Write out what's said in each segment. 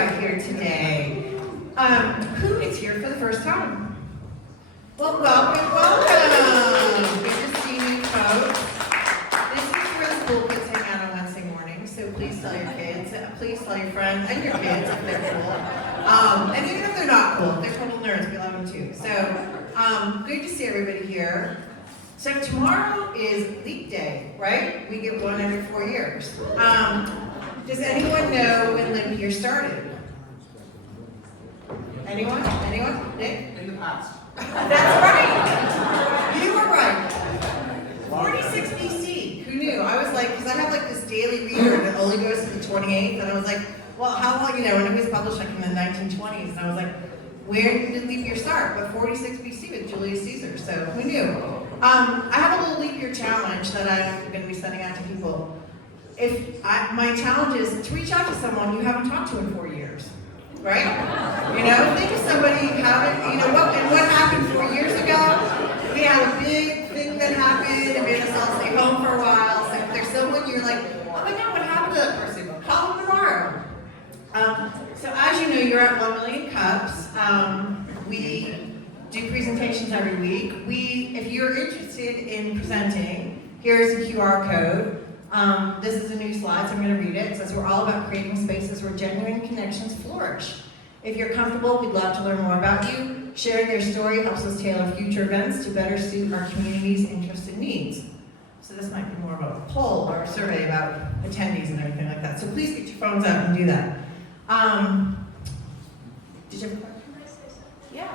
out here today. Who is here for the first time? Well, welcome. Good to see you folks. This is where the cool kids hang out on Wednesday morning, so please tell your kids, please tell your friends and your kids if they're cool. And even if they're not cool, if they're total nerds, we love them too. So, good to see everybody here. So tomorrow is leap day, right? We get one every 4 years. Does anyone know when leap year started? Anyone? Anyone? Nick? In the past. That's right. You were right. 46 BC. Who knew? I was like, because I have like this daily reader that only goes to the 28th, and I was like, well, how long, when it was published like in the 1920s, and I was like, where did leap year start? But 46 BC with Julius Caesar, so who knew? I have a little leap year challenge that I'm going to be sending out to people. My challenge is to reach out to someone you haven't talked to in 4 years, right? Think of somebody you haven't, what happened 4 years ago? We had a big thing that happened and made us all stay home for a while. So if there's someone you're like, oh my God, what happened to that person? Call them tomorrow. So as you know, you're at 1 Million Cups. We do presentations every week. If you're interested in presenting, here's a QR code. This is a new slide, so I'm going to read it. It says, we're all about creating spaces where genuine connections flourish. If you're comfortable, we'd love to learn more about you. Sharing your story helps us tailor future events to better suit our community's interests and needs. So this might be more of a poll or a survey about attendees and everything like that. So please get your phones out and do that. Did you have a question? Can I say something? Yeah.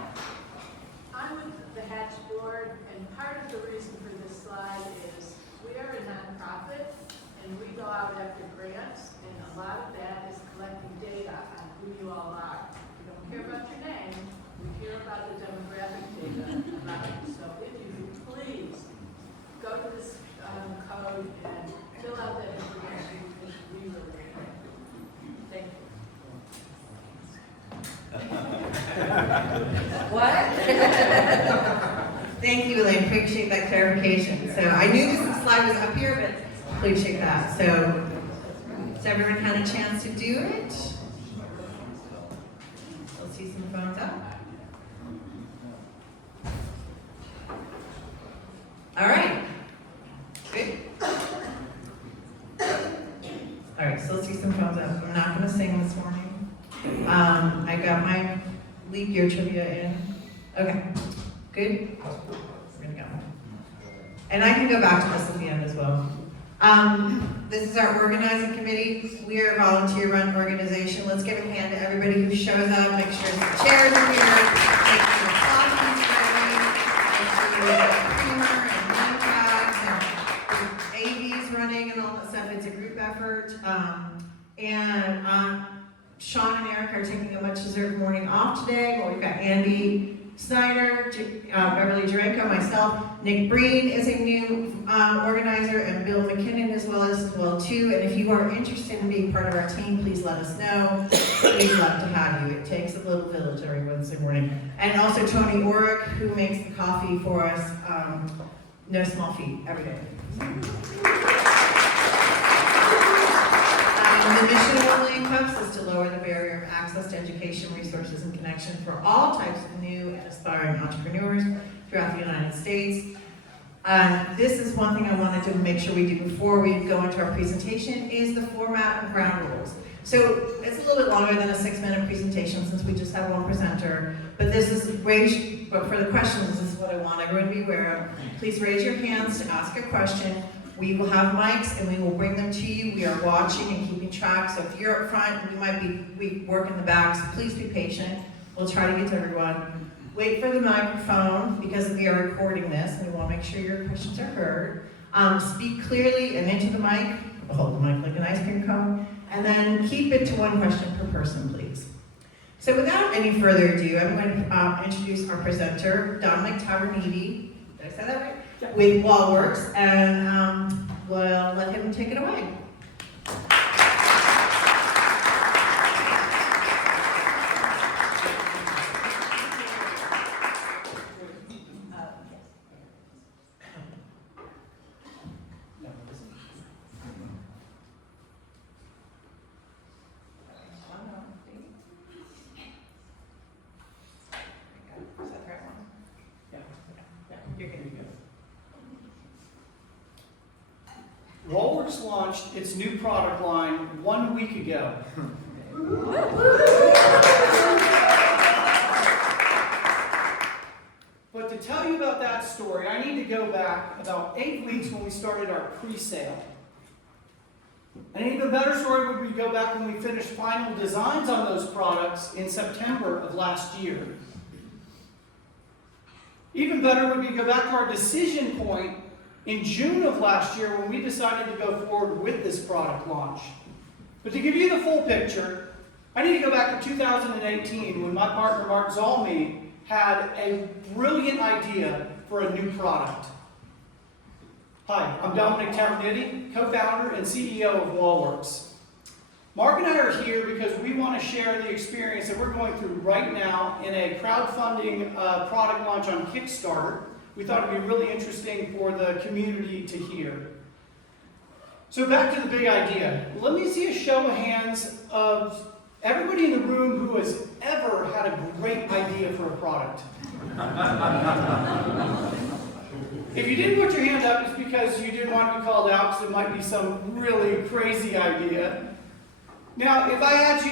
I'm with the Hatch Board, and part of the reason for this slide is we are a nonprofit, and we go out after grants, and a lot of that is collecting data on who you all are. We don't care about your name, we care about the demographic data about you. So if you please go to this code and fill out that information, because we really care. Thank you. What? Thank you, Elaine. Appreciate that clarification. So I knew this slide was up here, but appreciate that. So has everyone had a chance to do it? Let's see some phones up. All right. Good. All right, so let's see some phones up. I'm not going to sing this morning. I got my leap year trivia in. Okay, good. We're gonna go. And I can go back to this at the end as well. This is our organizing committee. We are a volunteer-run organization. Let's give a hand to everybody who shows up. Make sure the chairs are here. Make sure the coffee's ready. Make sure you have creamer and name tags and AV's running and all that stuff. It's a group effort. Sean and Eric are taking a much-deserved morning off today. Well, we've got Andy Snyder, Beverly Duranko, myself. Nick Breen is a new organizer, and Bill McKinnon as well too. And if you are interested in being part of our team, please let us know. We'd love to have you. It takes a little village every Wednesday morning. And also Tony Orick, who makes the coffee for us. No small feat every day. The mission of 1 Million Cups is to lower the barrier of access to education, resources, and connection for all types of new and aspiring entrepreneurs throughout the United States. This is one thing I wanted to make sure we do before we go into our presentation is the format and ground rules. So it's a little bit longer than a 6-minute presentation since we just have one presenter, but but for the questions, this is what I want everyone to be aware of. Please raise your hands to ask a question. We will have mics and we will bring them to you. We are watching and keeping track. So if you're up front, we work in the back, so please be patient. We'll try to get to everyone. Wait for the microphone because we are recording this and we want to make sure your questions are heard. Speak clearly and into the mic. Hold the mic like an ice cream cone. And then keep it to one question per person, please. So without any further ado, I'm going to introduce our presenter, Dominic Taverniti. Did I say that right? With Wallwerx, and we'll let him take it away. Wallwerx launched its new product line 1 week ago. But to tell you about that story, I need to go back about 8 weeks when we started our pre-sale. And an even better story would be go back when we finished final designs on those products in September of last year. Even better would be go back to our decision point in June of last year when we decided to go forward with this product launch. But to give you the full picture, I need to go back to 2018 when my partner Mark Zalmy had a brilliant idea for a new product. Hi, I'm Dominic Taverniti, co-founder and CEO of Wallwerx. Mark and I are here because we want to share the experience that we're going through right now in a crowdfunding product launch on Kickstarter. We thought it would be really interesting for the community to hear. So back to the big idea. Let me see a show of hands of everybody in the room who has ever had a great idea for a product. If you didn't put your hand up, it's because you didn't want to be called out, because it might be some really crazy idea. Now, if I had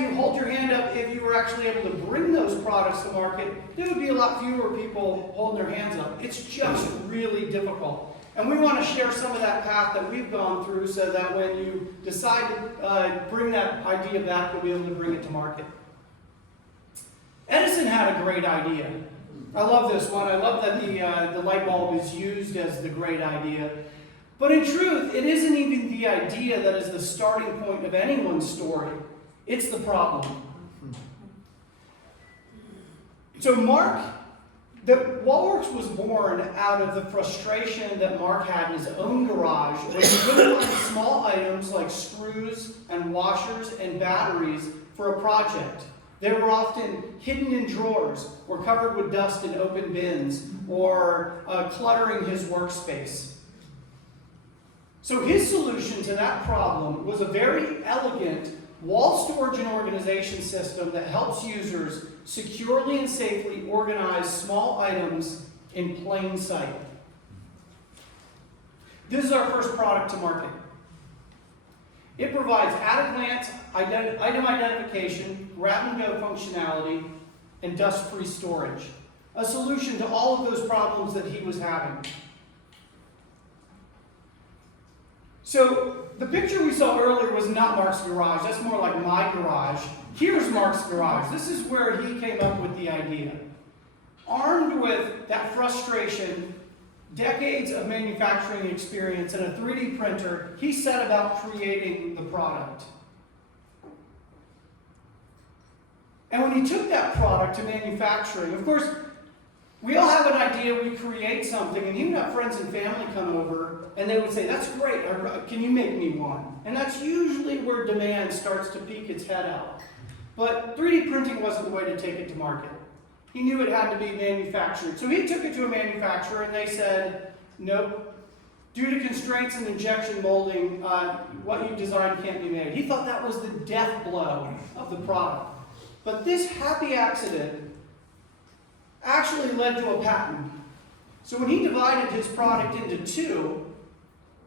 you hold your hand up if you were actually able to bring those products to market, there would be a lot fewer people holding their hands up. It's just really difficult. And we want to share some of that path that we've gone through so that when you decide to bring that idea back, you'll be able to bring it to market. Edison had a great idea. I love this one. I love that the light bulb is used as the great idea. But in truth, it isn't even the idea that is the starting point of anyone's story. It's the problem. So Wallwerx was born out of the frustration that Mark had in his own garage when he couldn't find small items like screws and washers and batteries for a project. They were often hidden in drawers or covered with dust in open bins or cluttering his workspace. So his solution to that problem was a very elegant wall storage and organization system that helps users securely and safely organize small items in plain sight. This is our first product to market. It provides at-a-glance item identification, grab-and-go functionality, and dust-free storage. A solution to all of those problems that he was having. So the picture we saw earlier was not Mark's garage. That's more like my garage. Here's Mark's garage. This is where he came up with the idea. Armed with that frustration, decades of manufacturing experience, and a 3D printer, he set about creating the product. And when he took that product to manufacturing, of course, we all have an idea, we create something, and even have friends and family come over, and they would say, that's great, can you make me one? And that's usually where demand starts to peek its head out. But 3D printing wasn't the way to take it to market. He knew it had to be manufactured. So he took it to a manufacturer, and they said, nope, due to constraints in injection molding, what you designed can't be made. He thought that was the death blow of the product. But this happy accident actually led to a patent. So when he divided his product into two,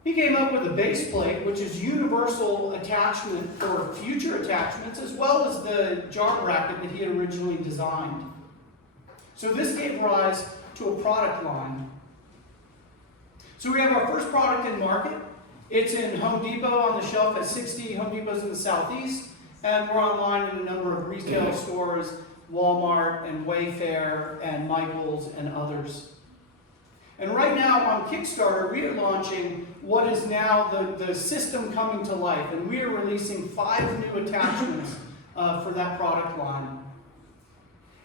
he came up with a base plate, which is universal attachment for future attachments, as well as the jar bracket that he had originally designed. So this gave rise to a product line. So we have our first product in market. It's in Home Depot on the shelf at 60 Home Depots in the Southeast, and we're online in a number of retail stores, Walmart and Wayfair and Michaels and others. And right now on Kickstarter, we are launching what is now the system coming to life, and we are releasing 5 new attachments for that product line.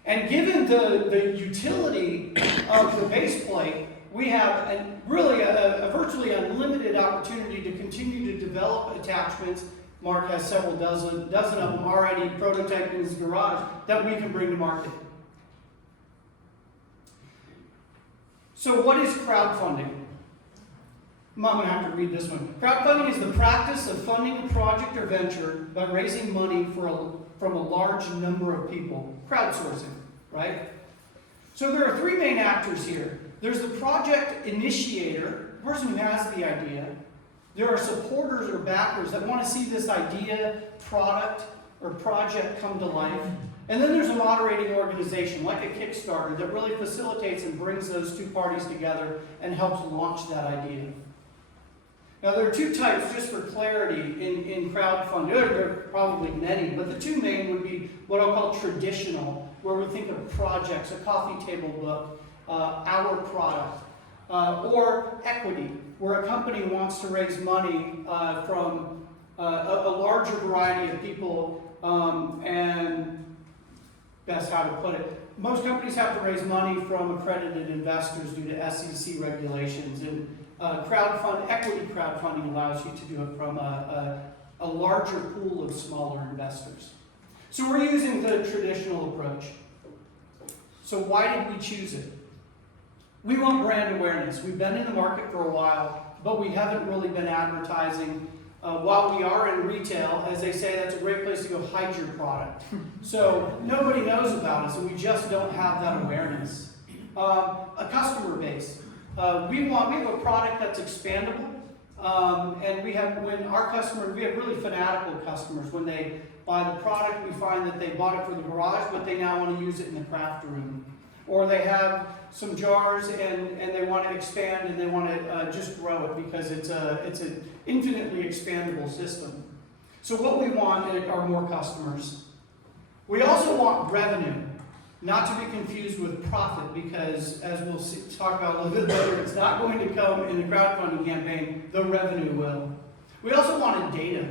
And given the utility of the base plate, we have really a virtually unlimited opportunity to continue to develop attachments. Mark has several dozen of them already prototyped in his garage that we can bring to market. So what is crowdfunding? I'm going to have to read this one. Crowdfunding is the practice of funding a project or venture by raising money from a large number of people. Crowdsourcing, right? So there are 3 main actors here. There's the project initiator, the person who has the idea. There are supporters or backers that want to see this idea, product, or project come to life. And then there's a moderating organization, like a Kickstarter, that really facilitates and brings those two parties together and helps launch that idea. Now, there are two types, just for clarity, in crowdfunding. There are probably many, but the two main would be what I'll call traditional, where we think of projects, a coffee table book, our product, or equity, where a company wants to raise money from a larger variety of people, and best how to put it. Most companies have to raise money from accredited investors due to SEC regulations, and equity crowdfunding allows you to do it from a larger pool of smaller investors. So we're using the traditional approach. So why did we choose it? We want brand awareness. We've been in the market for a while, but we haven't really been advertising. While we are in retail, as they say, that's a great place to go hide your product. So nobody knows about us, and we just don't have that awareness. A customer base. We have a product that's expandable, and we have really fanatical customers. When they buy the product, we find that they bought it for the garage, but they now want to use it in the craft room. Or they have some jars and they want to expand and they want to just grow it because it's an infinitely expandable system. So what we want are more customers. We also want revenue, not to be confused with profit, because as we'll talk about a little bit later, it's not going to come in the crowdfunding campaign, the revenue will. We also wanted data.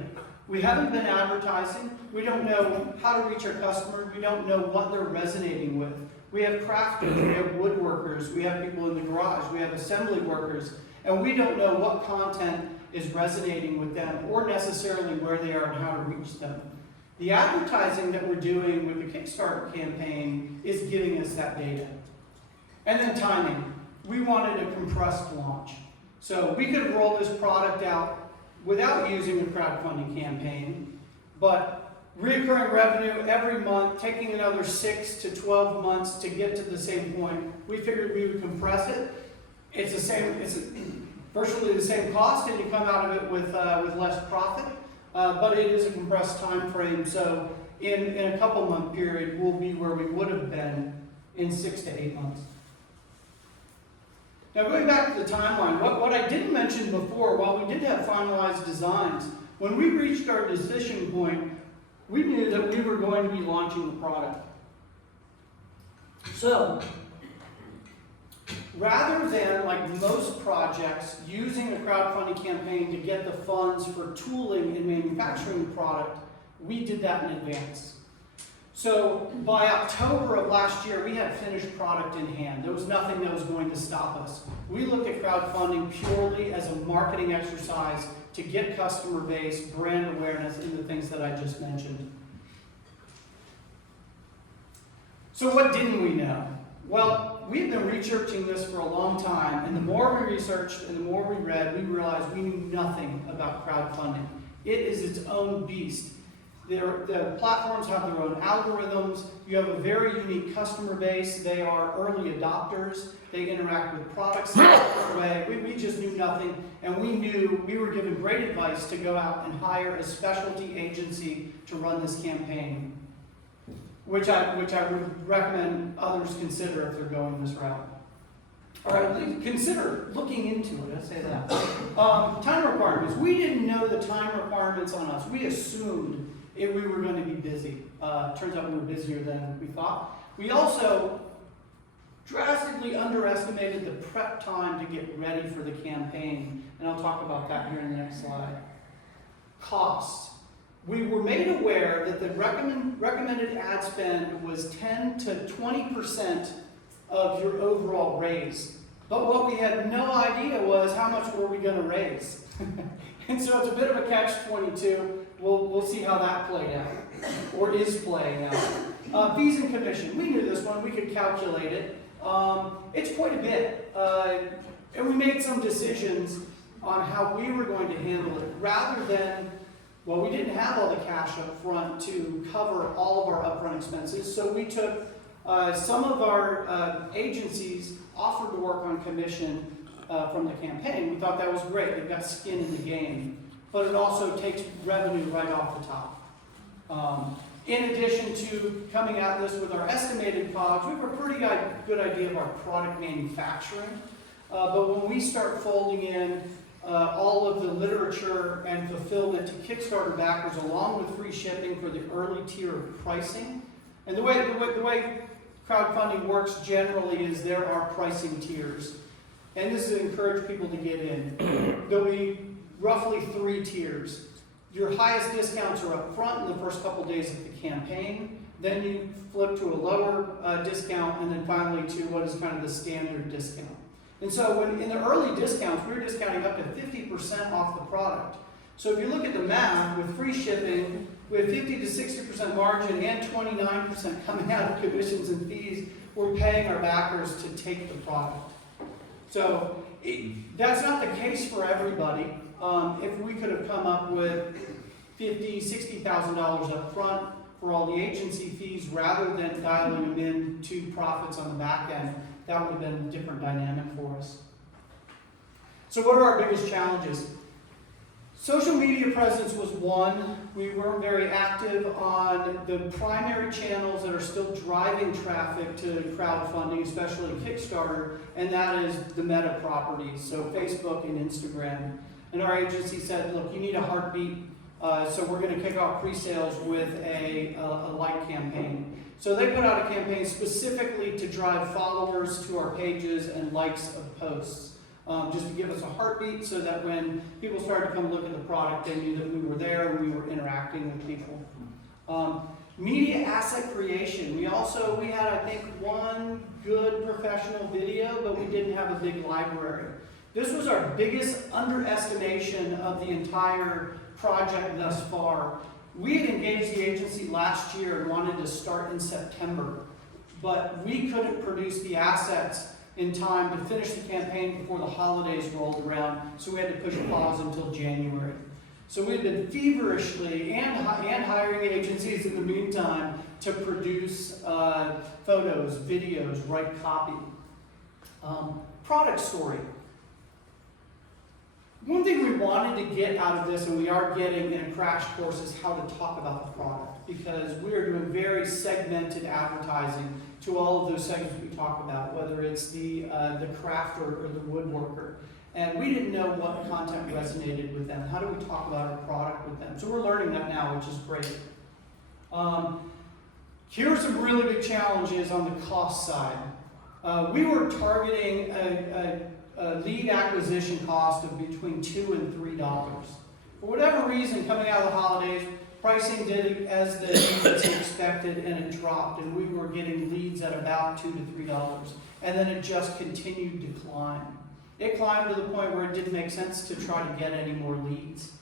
We haven't been advertising. We don't know how to reach our customers. We don't know what they're resonating with. We have crafters, we have woodworkers, we have people in the garage, we have assembly workers, and we don't know what content is resonating with them or necessarily where they are and how to reach them. The advertising that we're doing with the Kickstarter campaign is giving us that data. And then timing. We wanted a compressed launch. So we could roll this product out without using a crowdfunding campaign, but recurring revenue every month, taking another 6 to 12 months to get to the same point. We figured we would compress it. It's virtually the same cost, and you come out of it with less profit, but it is a compressed time frame. So in a couple month period, we'll be where we would have been in 6 to 8 months. Now going back to the timeline, what I didn't mention before, while we did have finalized designs, when we reached our decision point, we knew that we were going to be launching the product. So, rather than, like most projects, using a crowdfunding campaign to get the funds for tooling and manufacturing the product, we did that in advance. So, by October of last year, we had finished product in hand. There was nothing that was going to stop us. We looked at crowdfunding purely as a marketing exercise to get customer base, brand awareness, and the things that I just mentioned. So what didn't we know? Well, we've been researching this for a long time, and the more we researched and the more we read, we realized we knew nothing about crowdfunding. It is its own beast. The platforms have their own algorithms. You have a very unique customer base. They are early adopters. They interact with products in a different way. We just knew nothing, and we knew we were given great advice to go out and hire a specialty agency to run this campaign, which I would recommend others consider if they're going this route. All right, consider looking into it, I say that. Time requirements. We didn't know the time requirements on us. We assumed we were going to be busy. Turns out we were busier than we thought. We also drastically underestimated the prep time to get ready for the campaign, and I'll talk about that here in the next slide. Costs. We were made aware that the recommended ad spend was 10 to 20% of your overall raise. But what we had no idea was how much were we going to raise. And so it's a bit of a catch-22. We'll see how that played out, or is playing out. Fees and commission. We knew this one. We could calculate it. It's quite a bit. And we made some decisions on how we were going to handle it, rather than, well, we didn't have all the cash up front to cover all of our upfront expenses, so we took some of our agencies offered to work on commission, from the campaign. We thought that was great. They've got skin in the game. But it also takes revenue right off the top. In addition to coming at this with our estimated COGS, we have a pretty good idea of our product manufacturing. But when we start folding in all of the literature and fulfillment to Kickstarter backers along with free shipping for the early tier of pricing, and the way crowdfunding works generally is there are pricing tiers. And this is to encourage people to get in. There'll be roughly 3 tiers. Your highest discounts are up front in the first couple days of the campaign. Then you flip to a lower discount, and then finally to what is kind of the standard discount. And so when in the early discounts, we were discounting up to 50% off the product. So if you look at the math, with free shipping, with 50 to 60% margin and 29% coming out of commissions and fees, we're paying our backers to take the product. So that's not the case for everybody. If we could have come up with $50,000, $60,000 up front for all the agency fees rather than dialing them in to profits on the back end, that would have been a different dynamic for us. So what are our biggest challenges? Social media presence was one. We weren't very active on the primary channels that are still driving traffic to crowdfunding, especially Kickstarter, and that is the meta properties, so Facebook and Instagram. And our agency said, look, you need a heartbeat, so we're going to kick off pre-sales with a like campaign. So they put out a campaign specifically to drive followers to our pages and likes of posts. Just to give us a heartbeat so that when people started to come look at the product, they knew that we were there and we were interacting with people. Media asset creation. We had, I think, one good professional video, but we didn't have a big library. This was our biggest underestimation of the entire project thus far. We had engaged the agency last year and wanted to start in September, but we couldn't produce the assets in time to finish the campaign before the holidays rolled around, so we had to push pause until January. So we've been feverishly and hiring agencies in the meantime to produce photos, videos, write copy. Product story. One thing we wanted to get out of this, and we are getting in a crash course, is how to talk about the product, because we are doing very segmented advertising to all of those segments we talk about, whether it's the crafter or the woodworker. And we didn't know what content resonated with them. How do we talk about our product with them? So we're learning that now, which is great. Here are some really big challenges on the cost side. We were targeting a lead acquisition cost of between $2 and $3. For whatever reason, coming out of the holidays, pricing did as the agency expected, and it dropped, and we were getting leads at about $2 to $3, and then it just continued to climb. It climbed to the point where it didn't make sense to try to get any more leads.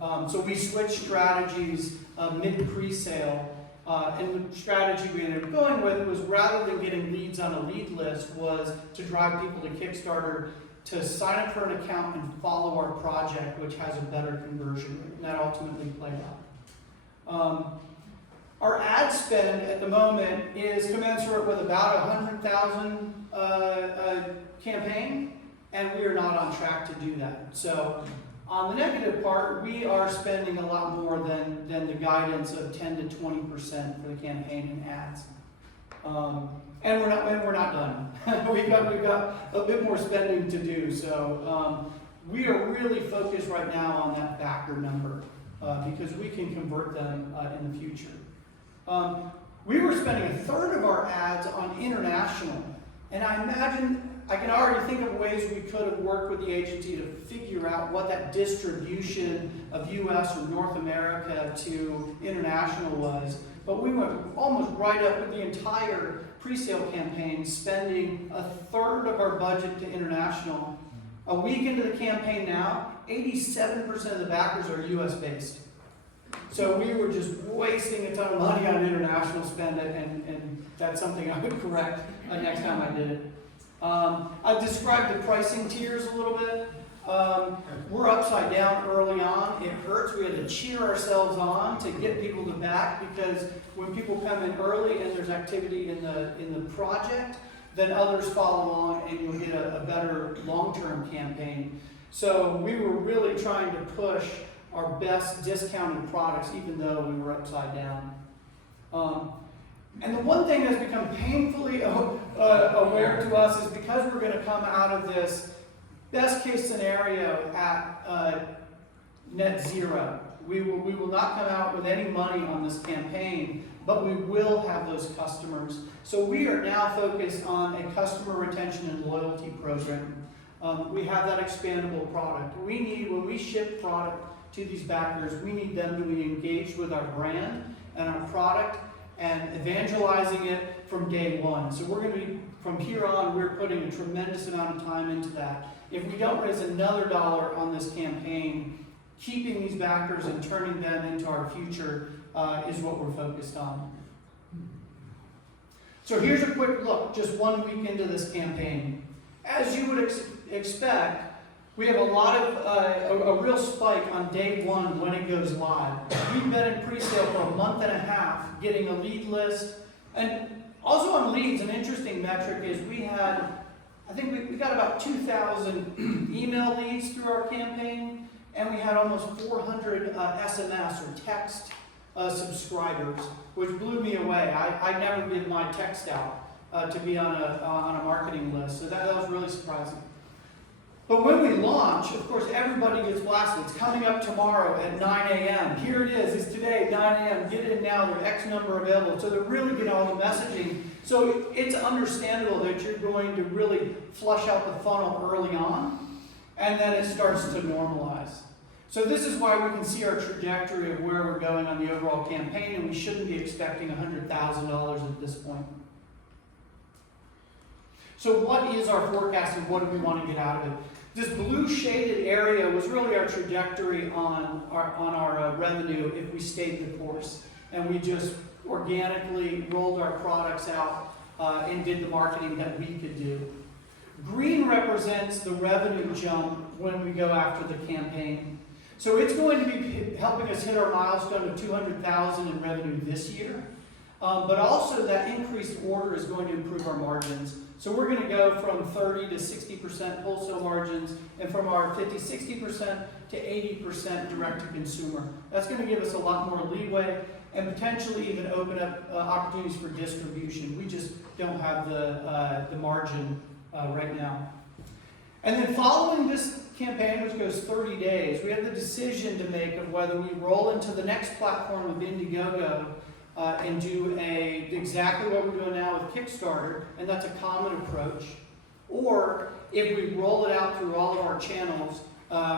So we switched strategies mid-pre-sale, and the strategy we ended up going with was, rather than getting leads on a lead list, was to drive people to Kickstarter to sign up for an account and follow our project, which has a better conversion rate, and that ultimately played out. Our ad spend at the moment is commensurate with about 100,000 campaign, and we are not on track to do that. So on the negative part, we are spending a lot more than the guidance of 10 to 20% for the campaign and ads. And we're not done. we've got a bit more spending to do. So we are really focused right now on that backer number because we can convert them in the future. We were spending a third of our ads on international, and I can already think of ways we could have worked with the agency to figure out what that distribution of US or North America to international was. But we went almost right up with the entire pre-sale campaign, spending a third of our budget to international. A week into the campaign now, 87% of the backers are US based. So we were just wasting a ton of money on international spend, and that's something I would correct next time I did it. I've described the pricing tiers a little bit. We're upside down early on. It hurts. We had to cheer ourselves on to get people to back, because when people come in early and there's activity in the project, then others follow along and you'll get a better long-term campaign. So we were really trying to push our best discounted products even though we were upside down. And the one thing that's become painfully aware to us is because we're going to come out of this best case scenario at net zero. We will not come out with any money on this campaign, but we will have those customers. So we are now focused on a customer retention and loyalty program. We have that expandable product. We need, when we ship product to these backers, we need them to be engaged with our brand and our product and evangelizing it from day one. So we're going to be, from here on, we're putting a tremendous amount of time into that. If we don't raise another dollar on this campaign, keeping these backers and turning them into our future is what we're focused on. So here's a quick look, just 1 week into this campaign. As you would expect, we have a lot of, a real spike on day one when it goes live. We've been in pre-sale for a month and a half, getting a lead list. And also on leads, an interesting metric is we had, I think we got about 2,000 email leads through our campaign, and we had almost 400 SMS or text subscribers, which blew me away. I never give my text out to be on a marketing list, so that was really surprising. But when we launch, of course, everybody gets blasted. It's coming up tomorrow at 9 a.m. Here it is. It's today, 9 a.m. Get it in now. There are X number available. So they're really getting all the messaging. So it's understandable that you're going to really flush out the funnel early on, and then it starts to normalize. So this is why we can see our trajectory of where we're going on the overall campaign, and we shouldn't be expecting $100,000 at this point. So what is our forecast and what do we want to get out of it? This blue shaded area was really our trajectory on our revenue if we stayed the course. And we just organically rolled our products out and did the marketing that we could do. Green represents the revenue jump when we go after the campaign. So it's going to be helping us hit our milestone of $200,000 in revenue this year. But also that increased order is going to improve our margins. So we're going to go from 30 to 60% wholesale margins, and from our 50-60% to 80% direct to consumer. That's going to give us a lot more leeway and potentially even open up opportunities for distribution. We just don't have the margin right now. And then following this campaign, which goes 30 days, we have the decision to make of whether we roll into the next platform with Indiegogo and do exactly what we're doing now with Kickstarter, and that's a common approach, or if we roll it out through all of our channels,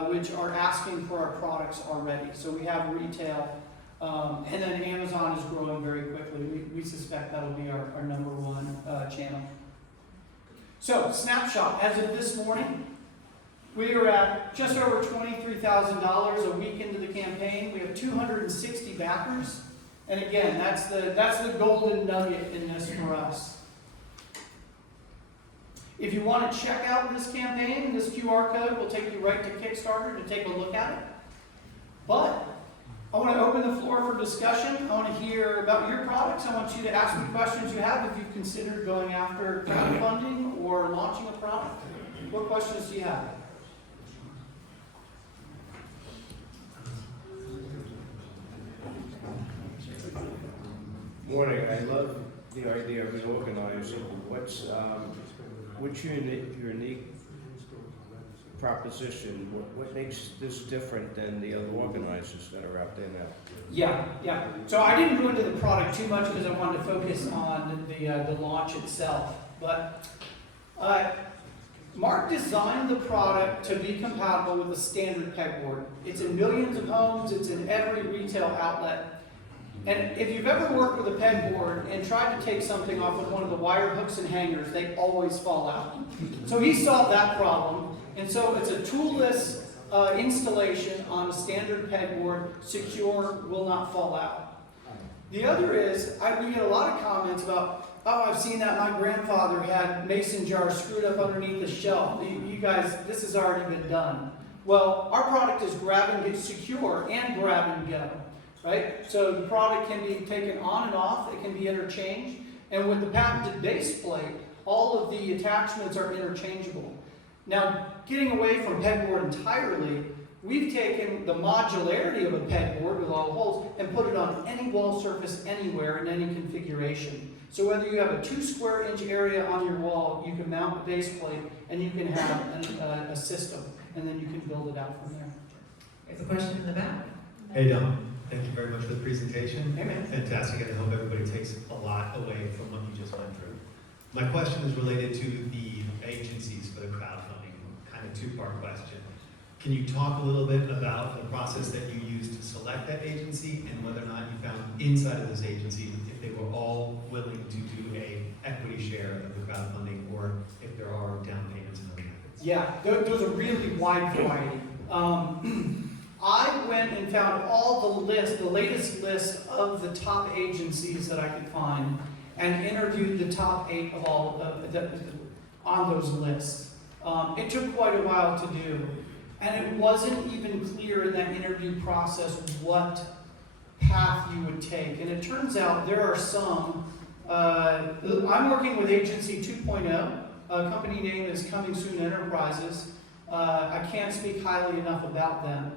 which are asking for our products already. So we have retail, and then Amazon is growing very quickly. We suspect that'll be our number one channel. So, snapshot, as of this morning, we are at just over $23,000 a week into the campaign. We have 260 backers. And again, that's the golden nugget in this for us. If you want to check out this campaign, this QR code will take you right to Kickstarter to take a look at it. But I want to open the floor for discussion. I want to hear about your products. I want you to ask me questions you have if you've considered going after crowdfunding or launching a product. What questions do you have? Morning. I love the idea of an organizer. What's your unique proposition? What makes this different than the other organizers that are out there now? Yeah. So I didn't go into the product too much because I wanted to focus on the launch itself. But Mark designed the product to be compatible with a standard pegboard. It's in millions of homes. It's in every retail outlet. And if you've ever worked with a pegboard and tried to take something off with one of the wire hooks and hangers, they always fall out. So he solved that problem. And so it's a toolless installation on a standard pegboard, secure, will not fall out. The other is, we get a lot of comments about, oh, I've seen that my grandfather had mason jars screwed up underneath the shelf. You guys, this has already been done. Well, our product is grab and get secure and grab and go. Right? So the product can be taken on and off, it can be interchanged, and with the patented base plate, all of the attachments are interchangeable. Now, getting away from pegboard entirely, we've taken the modularity of a pegboard with all the holes and put it on any wall surface anywhere in any configuration. So whether you have a 2 square inch area on your wall, you can mount a base plate and you can have a system, and then you can build it out from there. There's a question in the back. Hey, Dom. Thank you very much for the presentation. Hey, man. Fantastic, and I hope everybody takes a lot away from what you just went through. My question is related to the agencies for the crowdfunding, kind of two-part question. Can you talk a little bit about the process that you used to select that agency and whether or not you found inside of those agencies if they were all willing to do a equity share of the crowdfunding or if there are down payments and other methods? Yeah, there's a really wide variety. I went and found all the latest list of the top agencies that I could find and interviewed the top 8 of all on those lists. It took quite a while to do. And it wasn't even clear in that interview process what path you would take. And it turns out there are some. I'm working with Agency 2.0. Company name is Coming Soon Enterprises. I can't speak highly enough about them.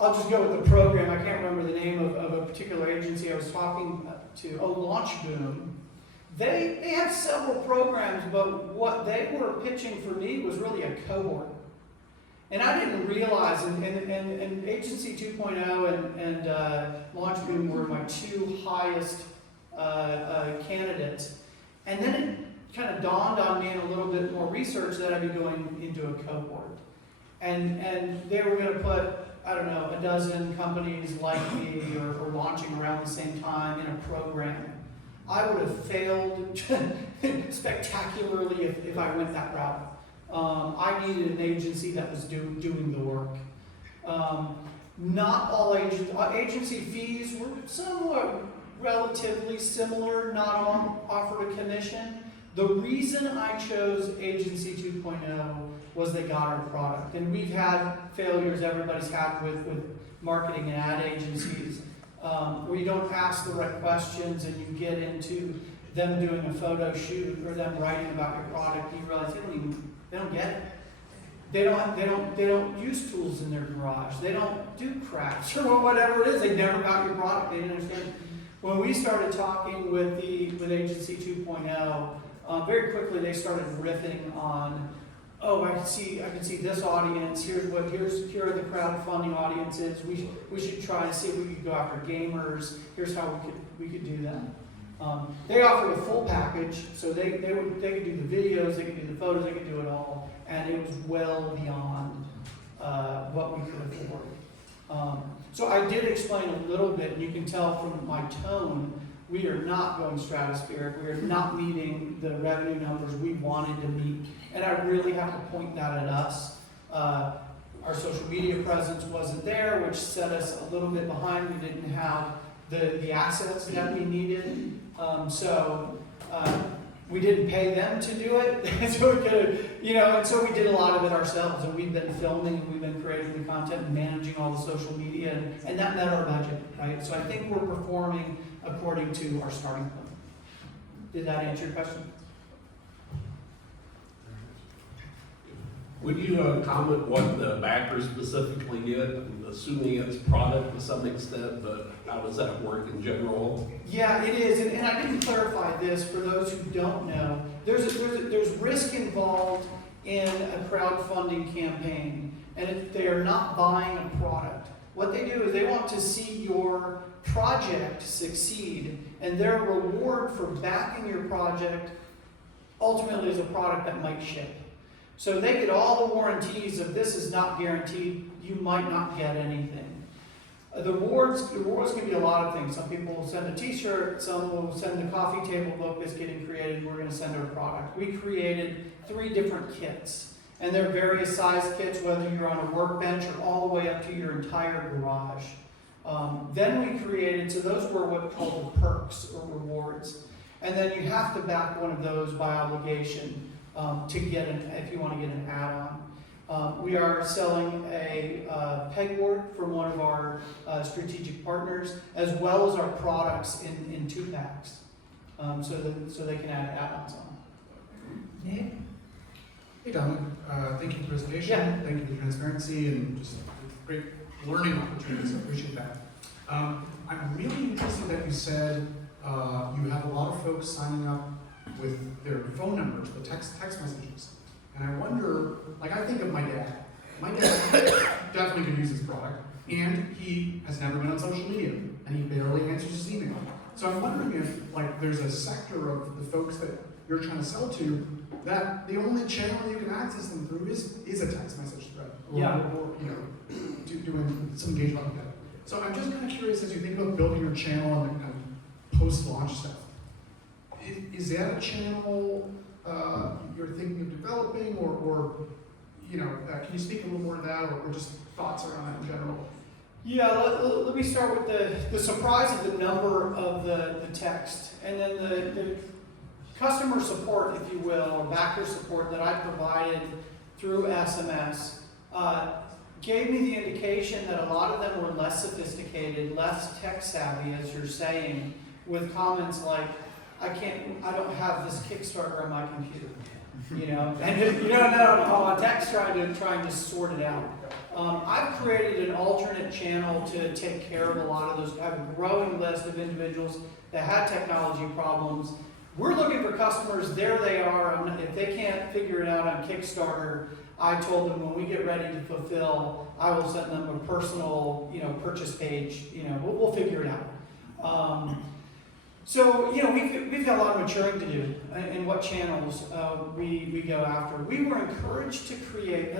I'll just go with the program. I can't remember the name of a particular agency I was talking to. Oh, Launch Boom. They have several programs, but what they were pitching for me was really a cohort. And I didn't realize, and Agency 2.0 and Launch Boom were my 2 highest candidates. And then it kind of dawned on me in a little bit more research that I'd be going into a cohort. And they were going to put, I don't know, a dozen companies like me or launching around the same time in a program. I would have failed spectacularly if I went that route. I needed an agency that was doing the work. Not all agency fees were somewhat relatively similar, not all offered a commission. The reason I chose Agency 2.0 was they got our product. And we've had failures everybody's had with marketing and ad agencies. Where you don't ask the right questions and you get into them doing a photo shoot or them writing about your product, you realize they don't get it. They don't use tools in their garage. They don't do crafts or whatever it is. They never got your product. They didn't understand it. When we started talking with Agency 2.0, very quickly they started riffing on, oh, I can see this audience. Here are the crowdfunding audiences. We should try and see if we could go after gamers. Here's how we could do that. They offered a full package, so they could do the videos, they could do the photos, they could do it all, and it was well beyond what we could afford. So I did explain a little bit, and you can tell from my tone, we are not going stratospheric. We are not meeting the revenue numbers we wanted to meet. And I really have to point that at us. Our social media presence wasn't there, which set us a little bit behind. We didn't have the assets that we needed. So we didn't pay them to do it. So we could, and so we did a lot of it ourselves. And we've been filming, and we've been creating the content and managing all the social media, and that met our budget, right? So I think we're performing according to our starting point. Did that answer your question? Would you comment what the backers specifically get? I'm assuming it's product to some extent, but how does that work in general? Yeah, it is, and I didn't clarify this for those who don't know. There's risk involved in a crowdfunding campaign, and they are not buying a product. What they do is they want to see your project succeed, and their reward for backing your project ultimately is a product that might ship. So they get all the warranties of this is not guaranteed, you might not get anything. The rewards can be a lot of things. Some people will send a t-shirt, some will send a coffee table book that's getting created, we're going to send our product. We created 3 different kits, and they're various size kits, whether you're on a workbench or all the way up to your entire garage. Then we created, so those were what we call the perks or rewards. And then you have to back one of those by obligation to get if you want to get an add-on. We are selling a pegboard from one of our strategic partners, as well as our products in 2-packs, so they can add add-ons on. Nick? Hey, Dominic. Thank you for the presentation. Yeah. Thank you for the transparency and just great learning opportunities. I appreciate that. I'm really interested that you said you have a lot of folks signing up with their phone numbers, the text messages. And I wonder, like I think of my dad. My dad definitely could use this product, and he has never been on social media, and he barely answers his email. So I'm wondering if like there's a sector of the folks that you're trying to sell to that the only channel you can access them through is a text message thread, or you know, doing some engagement like that. So I'm just kind of curious, as you think about building your channel and kind of post-launch stuff, is that a channel you're thinking of developing, or you know, can you speak a little more to that, or just thoughts around that in general? Yeah, let me start with the surprise of the number of the text, and then the customer support, if you will, or backer support that I provided through SMS gave me the indication that a lot of them were less sophisticated, less tech savvy, as you're saying, with comments like, I don't have this Kickstarter on my computer, you know, and you don't know how a tech's trying to sort it out. I've created an alternate channel to take care of a lot of those. I have a growing list of individuals that had technology problems. We're looking for customers, there they are. If they can't figure it out on Kickstarter, I told them when we get ready to fulfill, I will send them a personal, you know, purchase page. You know, we'll figure it out. So, you know, we've got a lot of maturing to do in what channels we go after. We were encouraged to create.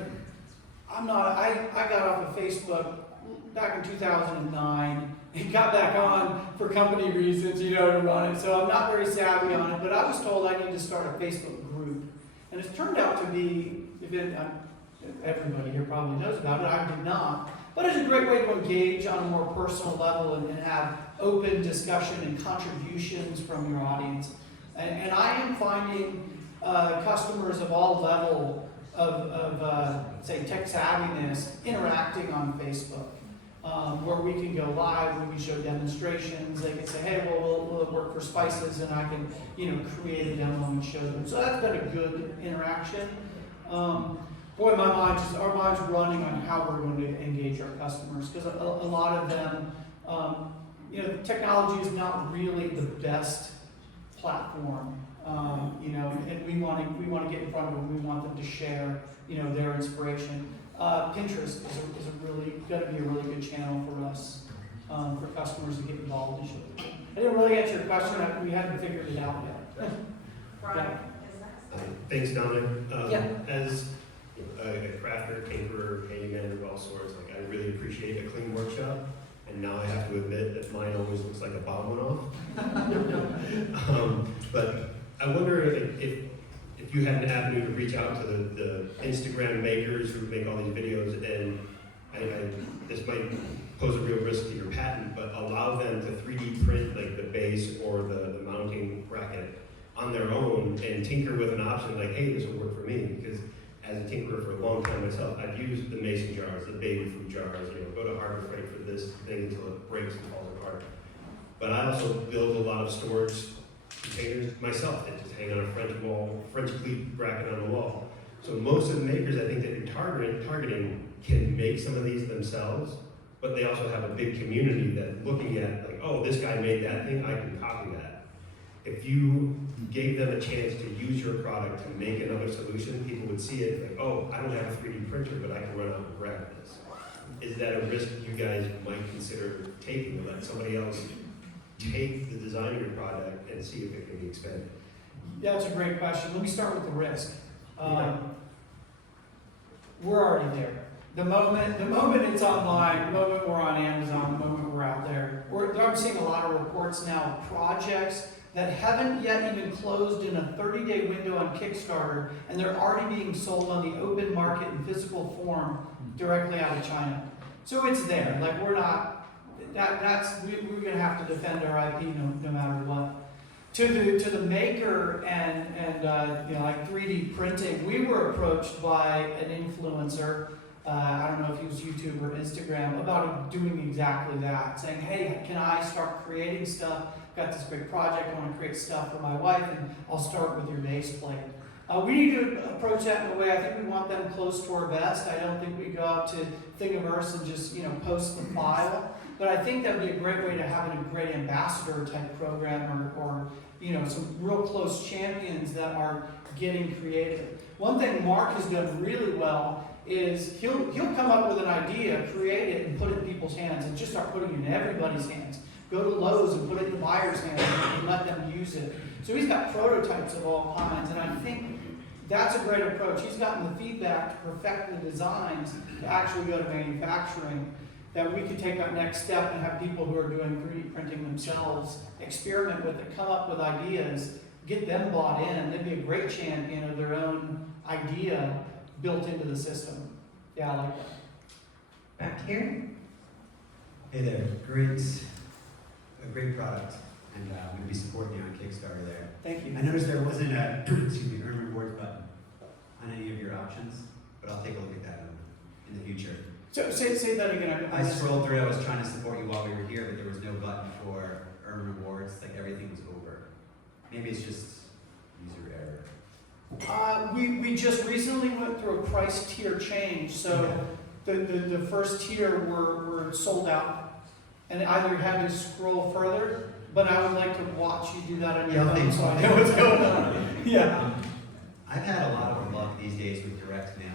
I got off of Facebook back in 2009 and got back on for company reasons, you know, to run it. So I'm not very savvy on it, but I was told I need to start a Facebook group. And it's turned out to be, everybody here probably knows about it, I did not. But it's a great way to engage on a more personal level and have open discussion and contributions from your audience. And I am finding customers of all level of say, tech savviness interacting on Facebook, where we can go live, where we show demonstrations. They can say, hey, well, will it work for spices? And I can, you know, create a demo and show them. So that's been a good interaction. Boy, our mind's running on how we're going to engage our customers, because a lot of them, you know, technology is not really the best platform. You know, and we want to get in front of them. We want them to share, you know, their inspiration. Pinterest is going to be a really good channel for us, for customers to get involved and show. I didn't really answer your question. We haven't figured it out yet. Brian? Thanks, Dominic. Yeah. As a crafter, tinkerer, handyman of all sorts, like I really appreciate a clean workshop. And now I have to admit that mine always looks like a bomb went off. But I wonder if you had an avenue to reach out to the Instagram makers who make all these videos, and this might pose a real risk to your patent, but allow them to 3D print like the base or the mounting bracket on their own and tinker with an option like, hey, this will work for me. Because as a tinkerer for a long time myself, I've used the mason jars, the baby food jars, you know, go to Harbor Freight for this thing until it breaks and falls apart. But I also build a lot of storage containers myself that just hang on a French cleat bracket on the wall. So most of the makers I think that you're targeting can make some of these themselves, but they also have a big community that looking at like, oh, this guy made that thing, I can copy that. If you gave them a chance to use your product to make another solution, people would see it like, oh, I don't have a 3D printer, but I can run out and grab this. Is that a risk you guys might consider taking, to let somebody else take the design of your product and see if it can be expanded? That's a great question. Let me start with the risk. We're already there. The moment it's online, the moment we're on Amazon, the moment we're out there, I'm seeing a lot of reports now of projects that haven't yet even closed in a 30-day window on Kickstarter, and they're already being sold on the open market in physical form directly out of China. So it's there. Like we're not. We're going to have to defend our IP no matter what. To the maker and you know, like 3D printing, we were approached by an influencer, I don't know if he was YouTube or Instagram, about doing exactly that, saying, hey, can I start creating stuff? Got this great project, I want to create stuff for my wife, and I'll start with your base plate. We need to approach that in a way, I think we want them close to our vest. I don't think we go out to Thingiverse and just, you know, post the file. But I think that would be a great way to have a great ambassador type program or you know, some real close champions that are getting creative. One thing Mark has done really well is he'll come up with an idea, create it, and put it in people's hands, and just start putting it in everybody's hands. Go to Lowe's and put it in the buyer's hands and let them use it. So he's got prototypes of all kinds, and I think that's a great approach. He's gotten the feedback to perfect the designs to actually go to manufacturing, that we could take that next step and have people who are doing 3D printing themselves experiment with it, come up with ideas, get them bought in. They'd be a great champion of their own idea built into the system. Yeah, I like that. Back here. Hey there, a great product, and I'm going to be supporting you on Kickstarter there. Thank you. I noticed there wasn't a earn rewards button on any of your options, but I'll take a look at that in the future. So say that again. I scrolled through, I was trying to support you while we were here, but there was no button for earn rewards, like everything was over. Maybe it's just user error. We just recently went through a price tier change, so the first tier were sold out, and either had to scroll further, but I would like to watch you do that on your phone so I know what's going on. Yeah. I've had a lot of luck these days with direct mail.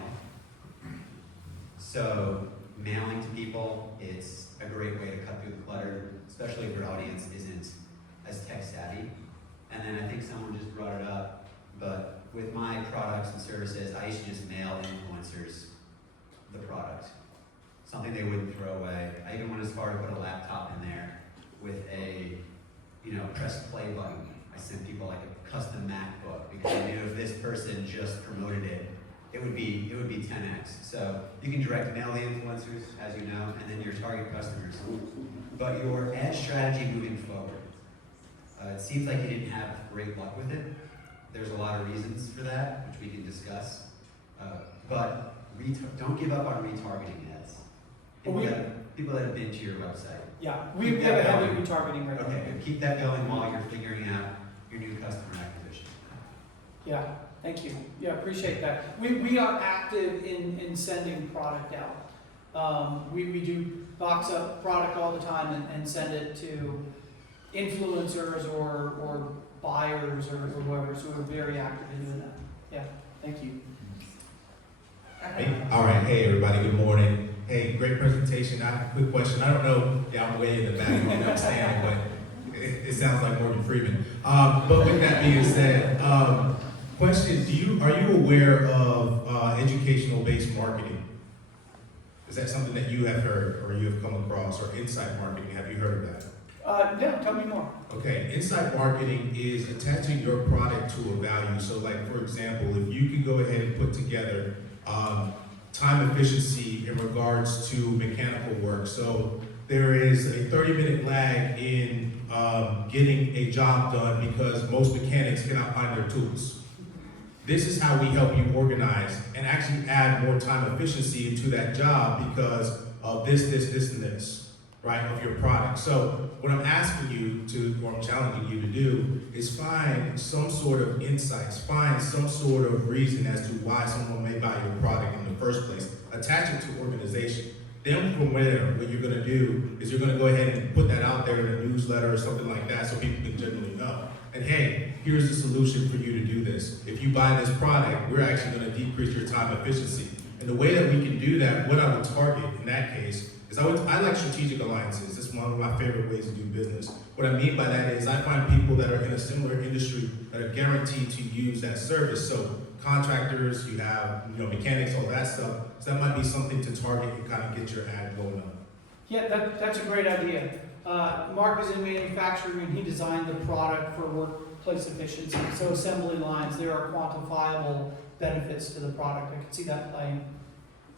So mailing to people, it's a great way to cut through the clutter, especially if your audience isn't as tech savvy. And then I think someone just brought it up, but with my products and services, I used to just mail influencers the product. Something they wouldn't throw away. I even went as far to put a laptop in there with a, you know, press play button. I sent people like a custom MacBook because I knew if this person just promoted it, it would be 10x. So you can direct mail the influencers, as you know, and then your target customers. But your ad strategy moving forward, it seems like you didn't have great luck with it. There's a lot of reasons for that, which we can discuss. But don't give up on retargeting ads. People that have been to your website. Yeah, we have a heavy retargeting right now. Okay, keep that going while you're figuring out your new customer acquisition. Yeah, thank you. Yeah, appreciate that. We are active in sending product out. We do box up product all the time and send it to influencers or buyers or whoever, so we're very active in doing that. Yeah, thank you. Hey, all right, hey everybody, good morning. Hey, great presentation. I have a quick question. I don't know, I'm way in the back, you understand, but it sounds like Morgan Freeman. But with that being said, question, are you aware of educational-based marketing? Is that something that you have heard or you have come across, or insight marketing? Have you heard of that? Yeah, tell me more. Okay, insight marketing is attaching your product to a value. So like, for example, if you could go ahead and put together time efficiency in regards to mechanical work. So there is a 30-minute lag in getting a job done because most mechanics cannot find their tools. This is how we help you organize and actually add more time efficiency into that job because of this, and this, right, of your product. So what I'm asking you to, or I'm challenging you to do, is find some sort of insights, find some sort of reason as to why someone may buy your product in the first place. Attach it to organization. Then from there, what you're gonna do is you're gonna go ahead and put that out there in a newsletter or something like that so people can generally know. And hey, here's the solution for you to do this. If you buy this product, we're actually gonna decrease your time efficiency. And the way that we can do that, what I would target in that case, is I like strategic alliances. It's one of my favorite ways to do business. What I mean by that is I find people that are in a similar industry that are guaranteed to use that service. So contractors, you have mechanics, all that stuff. So that might be something to target and kind of get your ad going up. Yeah, that's a great idea. Mark is in manufacturing and he designed the product for workplace efficiency. So assembly lines, there are quantifiable benefits to the product. I can see that playing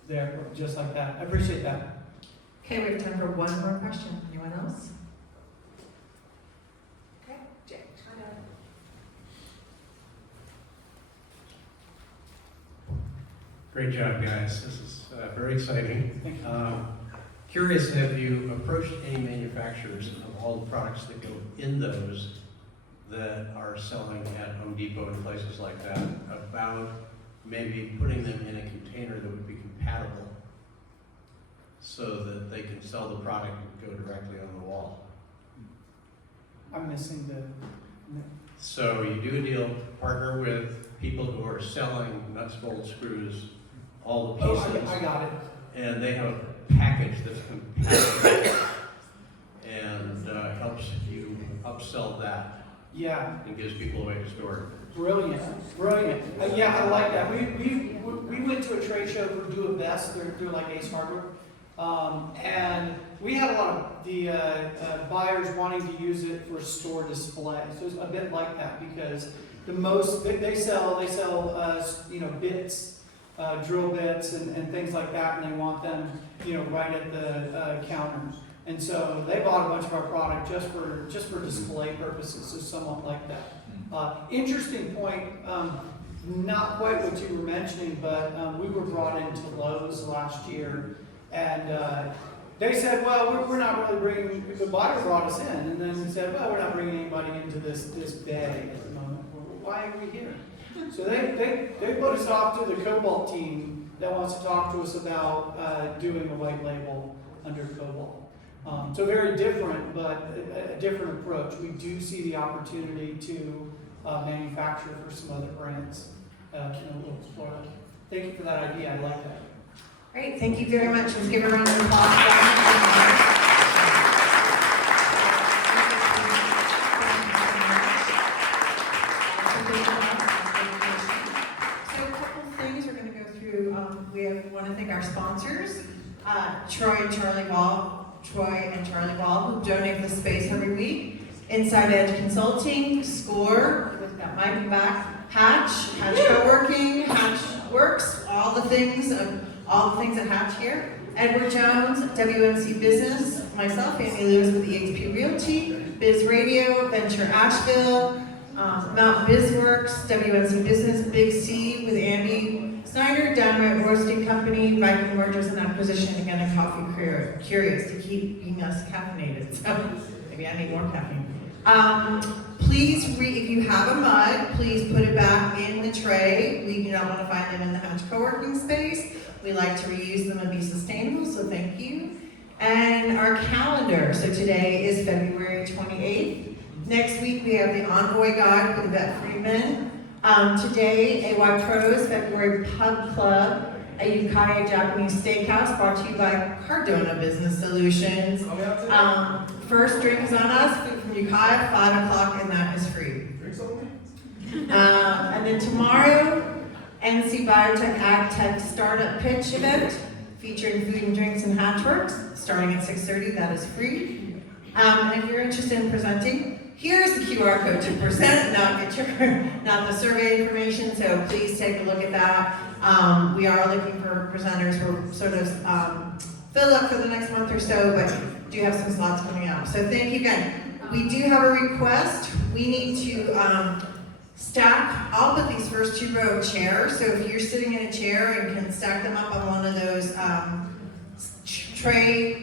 there just like that. I appreciate that. Okay, we have time for one more question. Anyone else? Okay, Jay. Great job, guys. This is very exciting. Thank you. Curious, have you approached any manufacturers of all the products that go in those that are selling at Home Depot and places like that about maybe putting them in a container that would be compatible so that they can sell the product and go directly on the wall? I'm missing the. So you do a deal, partner with people who are selling nuts, bolts, screws, all the Oh, pieces. I got it. And they have a package that's compatible and helps you upsell that Yeah, and gives people a way to store it. brilliant, brilliant. Yeah, I like that. We went to a trade show for Do It Best. They're like Ace Hardware. And we had a lot of the buyers wanting to use it for store display. So it's a bit like that because they sell bits, drill bits and things like that, and they want them right at the counter. And so they bought a bunch of our product just for display purposes. So somewhat like that. Interesting point. Not quite what you were mentioning, but we were brought into Lowe's last year. And they said, well, we're not really bringing, the buyer brought us in, and then we said, well, we're not bringing anybody into this bay at the moment. Why are we here? So they put us off to the Cobalt team that wants to talk to us about doing a white label under Cobalt. So very different, but a different approach. We do see the opportunity to manufacture for some other brands. We'll explore that. Thank you for that idea. I like that. Great, thank you very much. Let's give a round of applause. So a couple things we're going to go through. We want to thank our sponsors, Troy and Charlie Ball, who donate the space every week. Inside Edge Consulting, Score, we've got Mike and back, Hatch Co-working, Hatch Works, all the things at Hatch here. Edward Jones, WNC Business, myself, Amy Lewis with EXP Realty, Biz Radio, Venture Asheville, Mount BizWorks, WNC Business, Big C with Andy Snyder, Downright Roasting Company, Viking Mergers and Acquisition, again, a coffee curious to keep us caffeinated. So maybe I need more caffeine. Please if you have a mug, please put it back in the tray. We do not want to find them in the Hatch co-working space. We like to reuse them and be sustainable, so thank you. And our calendar, so today is February 28th. Next week we have the Envoy Guide with Yvette Friedman. Today, AY Pros, February Pub Club, a Yucaya Japanese Steakhouse brought to you by Cardona Business Solutions. First drink is on us, food from Yucaya, 5 o'clock, and that is free. And then tomorrow, NC Biotech AgTech Startup Pitch event featuring food and drinks and Hatchworks, starting at 6:30, that is free. And if you're interested in presenting, here's the QR code to present, not the survey information, so please take a look at that. We are looking for presenters. We're sort of filled up for the next month or so, but do have some slots coming out. So thank you again. We do have a request. We need to stack all but these first 2 row of chairs. So if you're sitting in a chair and can stack them up on one of those chair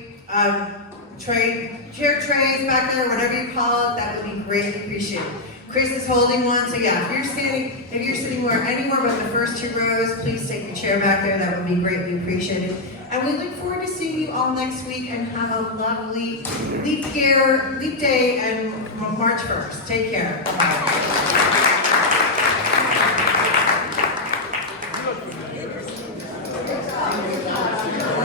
trays back there, whatever you call it, that would be greatly appreciated. Chris is holding one, so yeah, if you're sitting anywhere but the first 2 rows, please take your chair back there. That would be greatly appreciated. And we look forward to seeing you all next week and have a lovely leap day and March 1st. Take care. Bye.